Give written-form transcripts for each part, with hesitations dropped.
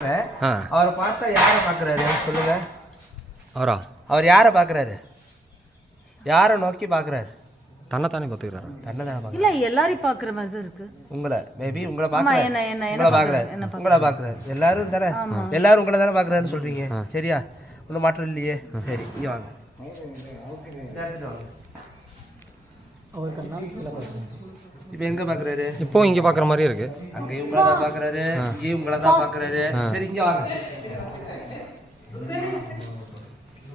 அவரை பார்த்தா யாரை பார்க்குறாரு சொல்லுங்க. அவர் யாரை பார்க்குறாரு? யாரை நோக்கி பார்க்குறாரு? தன்னைத்தானே பார்த்துக்கிறாரு. தன்னைத்தானே பார்க்குறாரு. இல்ல எல்லாரையும் பார்க்குற மாதிரி தான் இருக்கு. உங்களை மேபி உங்களை பார்க்குறாரு. உங்களை பார்க்குறாரு. எல்லாரும் தானே, எல்லாரும் உங்களை தானே பார்க்குறாருன்னு சொல்றீங்க. சரியா? ஒன்றும் மாற்றம் இல்லையே. சரி, இங்கே வாங்க. இப்போ எங்க பாக்குறாரு? இப்போ இங்க பாக்குற மாதிரி இருக்கு. அங்கேயும் உங்களை தான் பாக்குறாரு, இங்கேயும் உங்களை தான் பாக்குறாரு. சரி, இங்க வாங்க.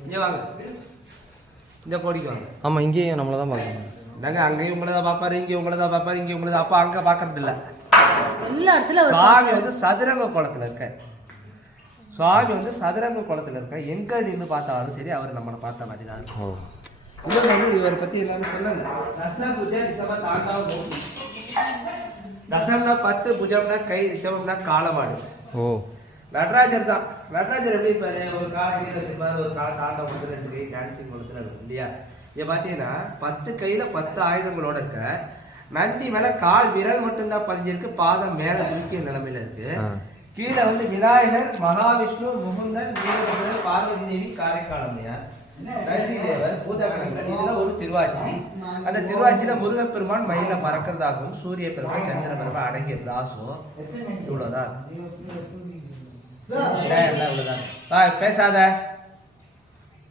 இங்க வாங்க. இந்த கோடிக்கு வாங்க. ஆமா, இங்கேயும் நம்மள தான் பாக்குறாங்க. நாங்க அங்கேயும் உங்களை தான் பாப்பாரு, இங்கேயும் உங்களை தான் பாப்பாரு, இங்கேயும் உங்களை தான். அப்ப அங்க பாக்குறது இல்ல. எல்லா இடத்துல சுவாமி வந்து சதுரங்க குளத்துல இருக்க. சுவாமி வந்து சதுரங்க குளத்துல இருக்க. எங்க நின்று பார்த்தாலும் சரி, அவர் நம்மளை பார்த்த மாதிரி தான். இவரை பத்தி எல்லாமே சொல்லல. தசம்னா 10, புஜம்னா கை, ரிஷபம்னா காலமாடு. நடராஜர் தான். நடராஜர் எப்படி இருப்பாரு? ஒரு காலை கீழே வச்சிருப்பாரு, ஒரு காலை தாண்டம் கொடுத்து 2 கை டான்சிங் கொடுத்துல இருக்கும் இல்லையா? இங்க பாத்தீங்கன்னா 10 கையில 10 ஆயுதங்களோட இருக்க. நந்தி மேல கால் விரல் மட்டும்தான் பதிஞ்சிருக்கு, பாதம் மேல துணிக்கிற நிலைமையில இருக்கு. கீழே வந்து விநாயகர், மகாவிஷ்ணு, முகுந்தன், வீரபத்ரன், பார்வதி தேவி, காரைக்காலம்மையார், நந்தி தேவர், பூதகணங்கள். இதெல்லாம் ஒரு திருவாச்சி. அந்த திருவாச்சியில முருகப்பெருமான் மயில பறக்கிறதாகவும், சூரிய பெருமான், சந்திர பெருமான் அடங்கிய பிராசம். இவ்வளவுதான். விநாயகர்லாம் இவ்வளவுதான். பேசாத.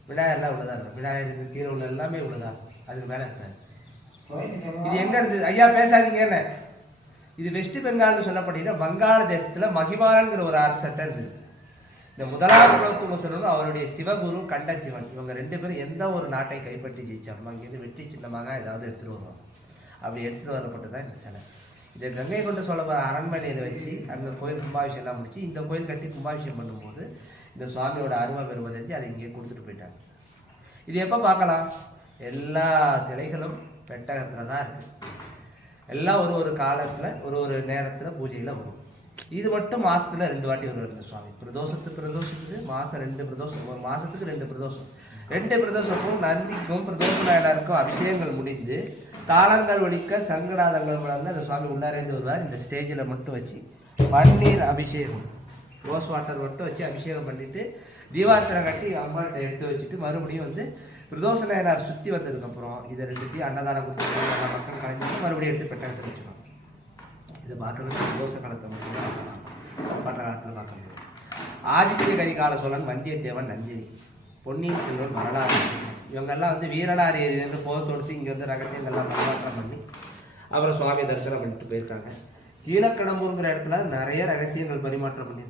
விநாயகர்லாம் இவ்வளவுதான். விநாயகருக்கு கீழே உள்ள எல்லாமே இவ்வளவுதான். அதுக்கு மேல இருக்க இது எங்க இருக்கு? ஐயா பேசாதீங்க. என்ன இது? வெஸ்ட் பெங்கால்னு சொல்லப்படுகிற வங்காள தேசத்துல மகிமான்ங்கிற ஒரு அரசட்ட இருந்தது. இந்த முதலாம் குலோத்துங்க அவருடைய சிவகுரு கண்ட சிவன், இவங்க 2 பேரும் எந்த ஒரு நாட்டை கைப்பற்றி ஜெயிச்சாங்க அங்கிருந்து வெற்றி சின்னமாக ஏதாவது எடுத்துட்டு வருவாங்க. அப்படி எடுத்துட்டு வரப்பட்டதான் இந்த சிலை. இதை கங்கை கொண்ட சோழ அரண்மனையில வச்சு அங்கே கோயில் கும்பாபிஷேகம் எல்லாம் முடிச்சு இந்த கோயில் கட்டி கும்பாபிஷேகம் பண்ணும்போது இந்த சுவாமியோட அருமை பெறுவதறிஞ்சு அதை இங்கே கொடுத்துட்டு போயிட்டாங்க. இது எப்போ பார்க்கலாம்? எல்லா சிலைகளும் பெட்டகத்துல தான் இருக்கு. எல்லாம் ஒரு காலத்துல ஒரு நேரத்துல பூஜையில வரும். இது மட்டும் மாசத்துல 2 வாட்டி வருவார் இந்த சுவாமி. பிரதோஷத்துக்கு மாசம் 2 பிரதோஷம், ஒரு மாசத்துக்கு 2 பிரதோஷம். 2 பிரதோஷமும் நந்திக்கும் பிரதோஷ நாயனாருக்கும் அபிஷேகங்கள் முடிந்து தாளங்கள் ஒழிக்க சங்கடாதங்கள் வளர்ந்து அந்த சுவாமி உள்ளாரேந்து வருவார். இந்த ஸ்டேஜில் மட்டும் வச்சு பன்னீர் அபிஷேகம், ரோஸ் வாட்டர் மட்டும் வச்சு அபிஷேகம் பண்ணிட்டு தீபார்த்தனை கட்டி அம்மாட்ட எடுத்து வச்சுட்டு மறுபடியும் வந்து பிரதோஷ நாயனார் சுற்றி வந்ததுக்கப்புறம் இதை 2த்தையும் அன்னதானம் கொடுத்து மக்கள் கலைஞ்சிட்டு மறுபடியும் எடுத்து பெட்டகத்தை வச்சுருவாங்க. இதை பார்க்கறது பிரதோஷ காலத்தை மட்டும்தான் மற்ற காலத்தில் பார்க்க முடியும். ஆதித்ய கரிகால சோழன், வந்தியத்தேவன், நந்தினி, பொன்னியின் செல்வன், வரலாறு, இவங்கெல்லாம் வந்து வீரனார் ஏரியிலேருந்து போக தொடுத்து இங்கே வந்து ரகசியங்கள்லாம் பரிமாற்றம் பண்ணி அப்புறம் சுவாமி தரிசனம் பண்ணிட்டு போயிருக்காங்க. கீழக்கடம்பூருங்கிற இடத்துல நிறைய ரகசியங்கள் பரிமாற்றம் பண்ணி